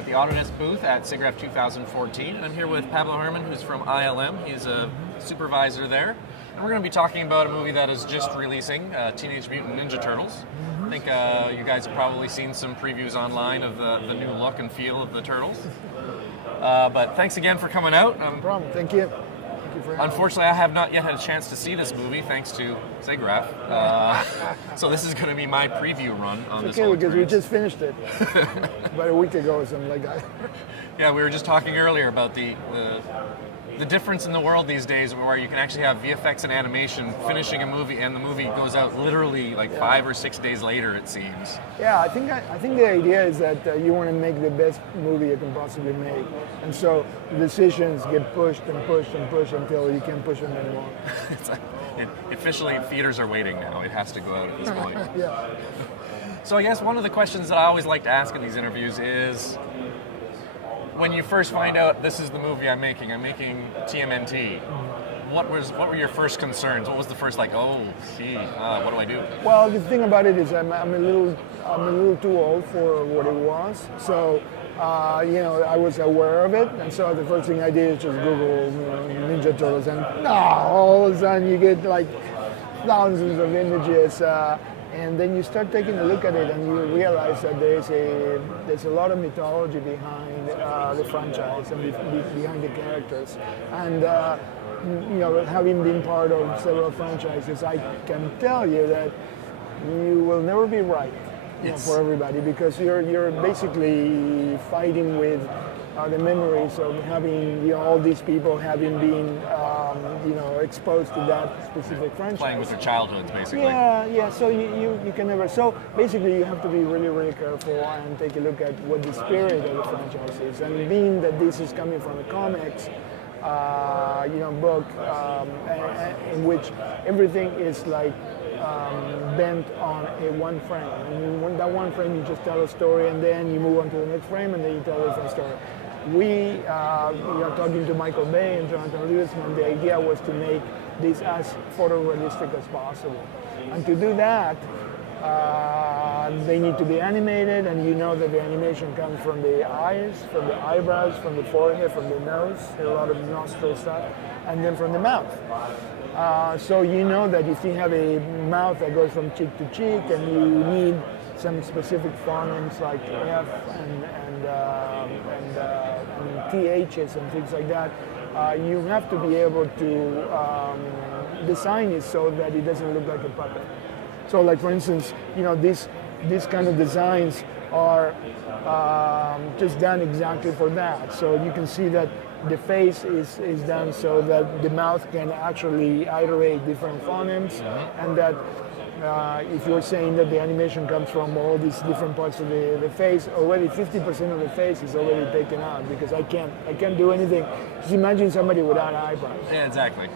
at the Autodesk booth at SIGGRAPH 2014. And I'm here with Pablo Herman, who's from ILM. He's a supervisor there. And we're going to be talking about a movie that is just releasing, Teenage Mutant Ninja Turtles. I think you guys have probably seen some previews online of the new look and feel of the Turtles. But thanks again for coming out. No problem. Thank you. Unfortunately, I have not yet had a chance to see this movie, thanks to SIGGRAPH. So this is going to be my preview run on this. Okay, because we just finished it about a week ago or something like that. Yeah, we were just talking earlier about the difference in the world these days, where you can actually have VFX and animation finishing a movie, and the movie goes out literally like 5 or 6 days later, it seems. Yeah, I think the idea is that you want to make the best movie you can possibly make, and so the decisions get pushed and pushed and pushed until you can't push them anymore. Officially, theaters are waiting now. It has to go out at this point. Yeah. So I guess one of the questions that I always like to ask in these interviews is, when you first find out this is the movie I'm making TMNT, what were your first concerns? What was the first what do I do? Well, the thing about it is I'm a little too old for what it was. So I was aware of it, and so the first thing I did is just Google Ninja Turtles, and all of a sudden you get like thousands of images. And then you start taking a look at it, and you realize that there's a lot of mythology behind the franchise and behind the characters. And having been part of several franchises, I can tell you that you will never be right for everybody, because you're basically fighting with the memories of having all these people having been exposed to that specific franchise. Playing with their childhoods, basically. Yeah. So you can never. So basically, you have to be really, really careful and take a look at what the spirit of the franchise is. And being that this is coming from a comics, book, in which everything is like bent on one frame. And in that one frame, you just tell a story, and then you move on to the next frame, and then you tell a different story. We are talking to Michael Bay and Jonathan Liebesman. The idea was to make this as photorealistic as possible. And to do that, they need to be animated, and you know that the animation comes from the eyes, from the eyebrows, from the forehead, from the nose, a lot of nostril stuff, and then from the mouth. So you know that if you have a mouth that goes from cheek to cheek, and you need some specific phonemes like F and THs and things like that, you have to be able to design it so that it doesn't look like a puppet. So, like for instance, these kind of designs are just done exactly for that. So you can see that the face is done so that the mouth can actually iterate different phonemes, and that if you're saying that the animation comes from all these different parts of the face, already 50% of the face is already taken out, because I can't do anything. Just imagine somebody without eyebrows. Yeah, exactly.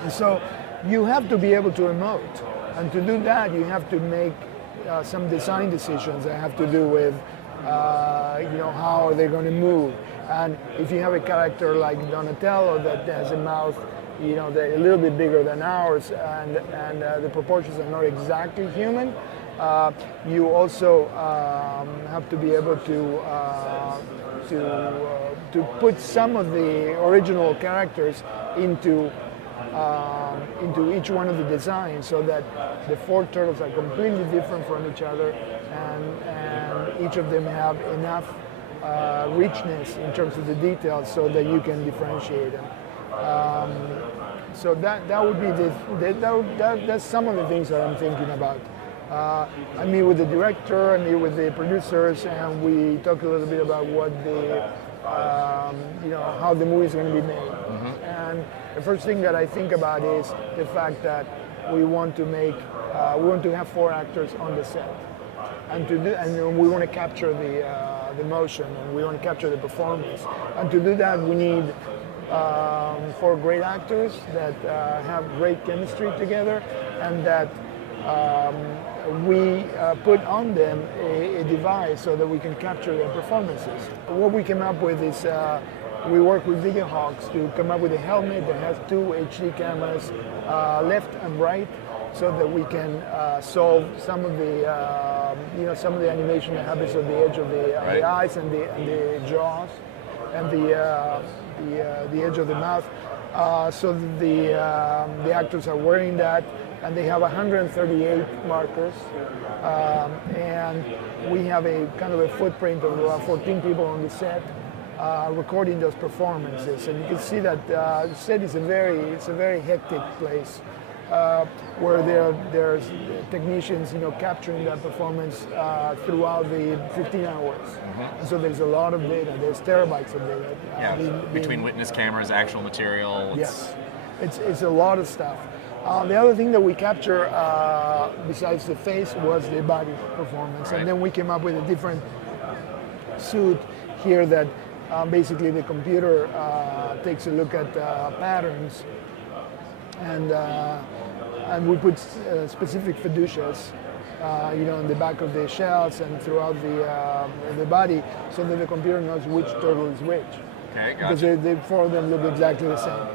And so you have to be able to emote, and to do that you have to make some design decisions that have to do with how are they going to move. And if you have a character like Donatello that has a mouth they're a little bit bigger than ours, and the proportions are not exactly human, you also have to be able to put some of the original characters into each one of the designs, so that the 4 turtles are completely different from each other, and each of them have enough richness in terms of the details so that you can differentiate them. So that would be that's some of the things that I'm thinking about. I meet with the director, I meet with the producers, and we talk a little bit about what how the movie is going to be made. And the first thing that I think about is the fact that we want to have 4 actors on the set, and we want to capture the motion, and we want to capture the performance. And to do that, we need 4 great actors that have great chemistry together, and that we put on them a device so that we can capture their performances. What we came up with is we work with VideoHawks to come up with a helmet that has 2 HD cameras, left and right, so that we can solve some of the some of the animation that happens at the edge of the eyes and the jaws and the edge of the mouth. So the actors are wearing that, and they have 138 markers, and we have a kind of a footprint of 14 people on the set recording those performances. And you can see that the set is a very hectic place. Where there's technicians, capturing that performance throughout the 15 hours. And so there's a lot of data. There's terabytes of data. Between witness cameras, actual material. Yes, it's a lot of stuff. The other thing that we capture, besides the face, was the body performance. And then we came up with a different suit here that basically the computer takes a look at patterns, and we put specific fiducias, in the back of the shells and throughout the body, so that the computer knows which turtle is which. Okay, gotcha. Because the four of them look exactly the same.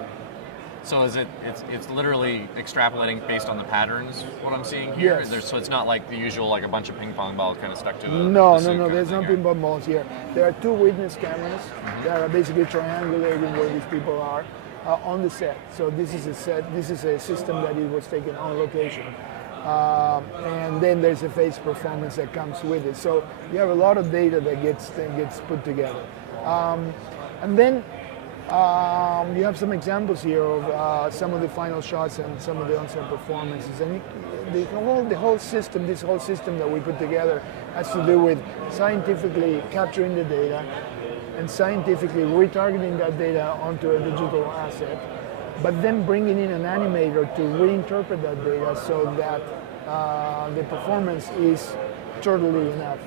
So it's literally extrapolating based on the patterns, what I'm seeing here? Yes. So it's not like the usual, like a bunch of ping pong balls kind of stuck to the No, suit there's no ping pong balls here. There are two witness cameras that are basically triangulating where these people are on the set. So this is a system that it was taken on location. And then there's a face performance that comes with it. So you have a lot of data that gets put together. And then you have some examples here of some of the final shots and some of the on-set performances. And the whole system, this whole system that we put together, has to do with scientifically capturing the data and scientifically retargeting that data onto a digital asset, but then bringing in an animator to reinterpret that data so that the performance is totally enough.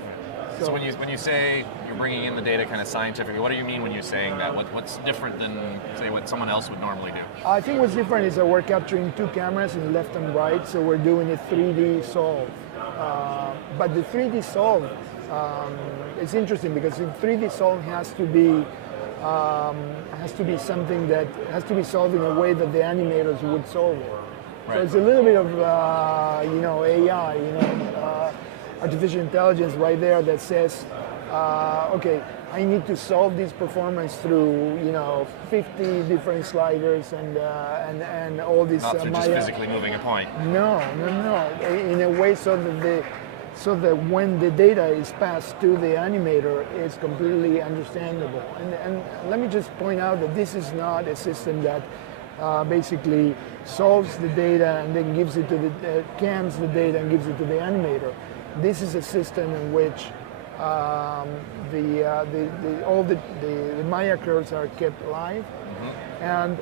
So when you say you're bringing in the data kind of scientifically, what do you mean when you're saying that? What's different than, say, what someone else would normally do? I think what's different is that we're capturing two cameras in left and right, so we're doing a 3D solve. But the 3D solve, it's interesting because the 3D solve has to be something that has to be solved in a way that the animators would solve it. Right. So it's a little bit of AI, artificial intelligence right there that says, okay, I need to solve this performance through 50 different sliders and all these. Not through just physically moving a point. No. In a way so that when the data is passed to the animator, it's completely understandable. And let me just point out that this is not a system that basically solves the data and then gives it to cans the data and gives it to the animator. This is a system in which all the Maya curves are kept live, and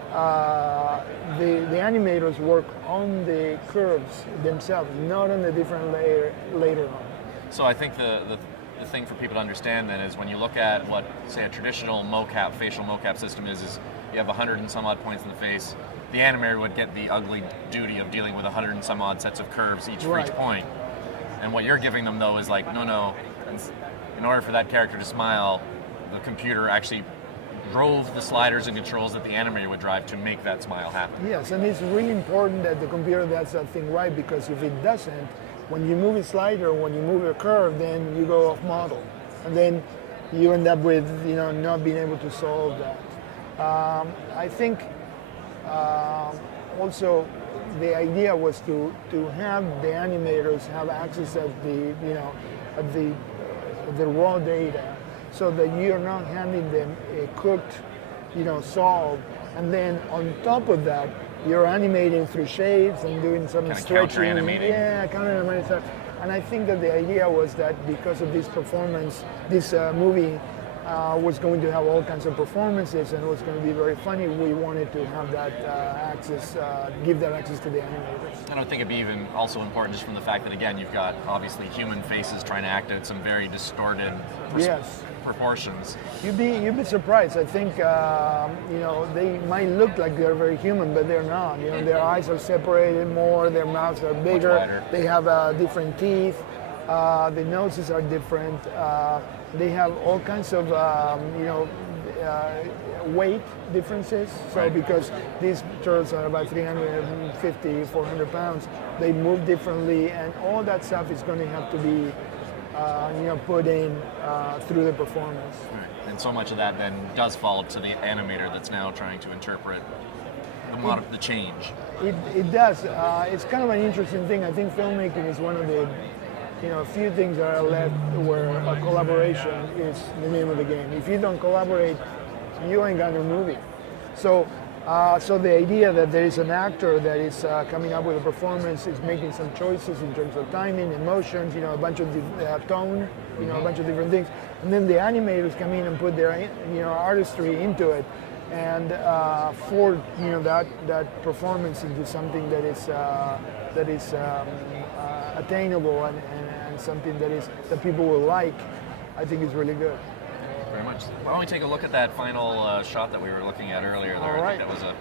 the animators work on the curves themselves, not on the different layer later on. So I think the thing for people to understand then is when you look at what, say, a traditional facial mocap system is you have 100 and some odd points in the face. The animator would get the ugly duty of dealing with 100 and some odd sets of curves for each point. And what you're giving them, though, is like, no, in order for that character to smile, the computer actually drove the sliders and controls that the animator would drive to make that smile happen. Yes, and it's really important that the computer does that thing right, because if it doesn't, when you move a slider, when you move a curve, then you go off model. And then you end up with, not being able to solve that. I think also the idea was to have the animators have access at the raw data, so that you're not handing them a cooked, solve, and then on top of that you're animating through shapes and doing some kind of stretching. Counter-animating. Yeah, counter-animating stuff. And I think that the idea was that because of this performance, this movie was going to have all kinds of performances and it was going to be very funny, we wanted to have that access, give that access to the animators. I don't think it'd be even also important just from the fact that, again, you've got obviously human faces trying to act at some very distorted proportions. You'd be surprised. I think they might look like they're very human, but they're not. Their eyes are separated more, their mouths are bigger, they have different teeth, the noses are different. They have all kinds of, weight differences. So Right. because these turtles are about 350, 400 pounds, they move differently, and all that stuff is going to have to be put in through the performance. Right. And so much of that then does fall to the animator that's now trying to interpret the change. It does. It's kind of an interesting thing. I think filmmaking is one of the few things that are left where a collaboration is the name of the game. If you don't collaborate, you ain't got no movie. So the idea that there is an actor that is coming up with a performance, is making some choices in terms of timing, emotions, a bunch of tone, a bunch of different things, and then the animators come in and put their artistry into it, and forge that performance into something that is attainable and something that people will like. I think is really good. Very much. Why don't we take a look at that final shot that we were looking at earlier there? All right. I think that was a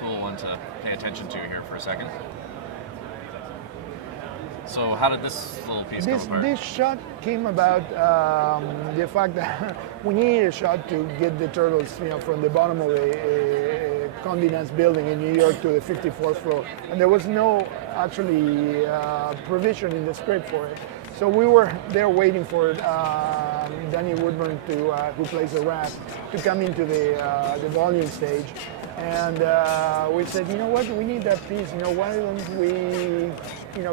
cool one to pay attention to here for a second. So how did this little piece come apart? This shot came about the fact that we needed a shot to get the turtles, from the bottom of a Condé Nast building in New York to the 54th floor, and there was no actually provision in the script for it. So we were there waiting for Danny Woodburn, who plays the rat, to come into the volume stage. And we said, you know what, we need that piece. Why don't we,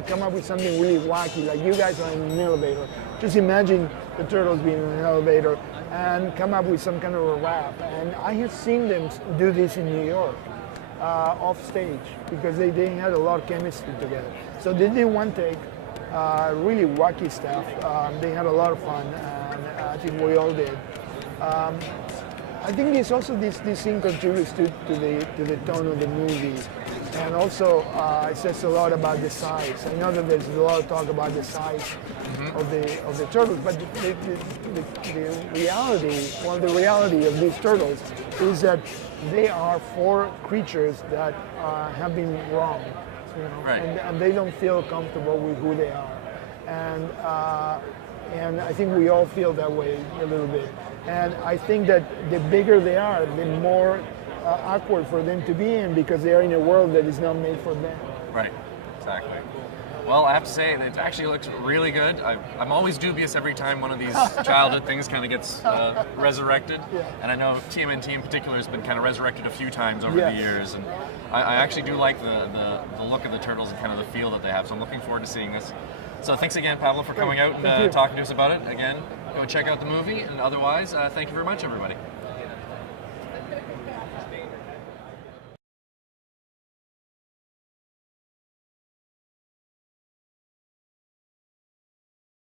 come up with something really wacky, like you guys are in an elevator. Just imagine the turtles being in an elevator and come up with some kind of a rap. And I have seen them do this in New York, off stage, because they had a lot of chemistry together. So they did one take. Really wacky stuff. They had a lot of fun, and I think we all did. I think this scene contributes to the tone of the movie, and also it says a lot about the size. I know that there's a lot of talk about the size of the turtles, but the reality of these turtles is that they are 4 creatures that have been wronged. Right. And they don't feel comfortable with who they are, and I think we all feel that way a little bit. And I think that the bigger they are, the more awkward for them to be in, because they are in a world that is not made for them. Right. Exactly. Well, I have to say, it actually looks really good. I'm always dubious every time one of these childhood things kind of gets resurrected. Yeah. And I know TMNT in particular has been kind of resurrected a few times over the Yes. years. And I actually do like the look of the turtles and kind of the feel that they have. So I'm looking forward to seeing this. So thanks again, Pablo, for coming out Thank and you. talking to us about it. Again, go check out the movie. And otherwise, thank you very much, everybody.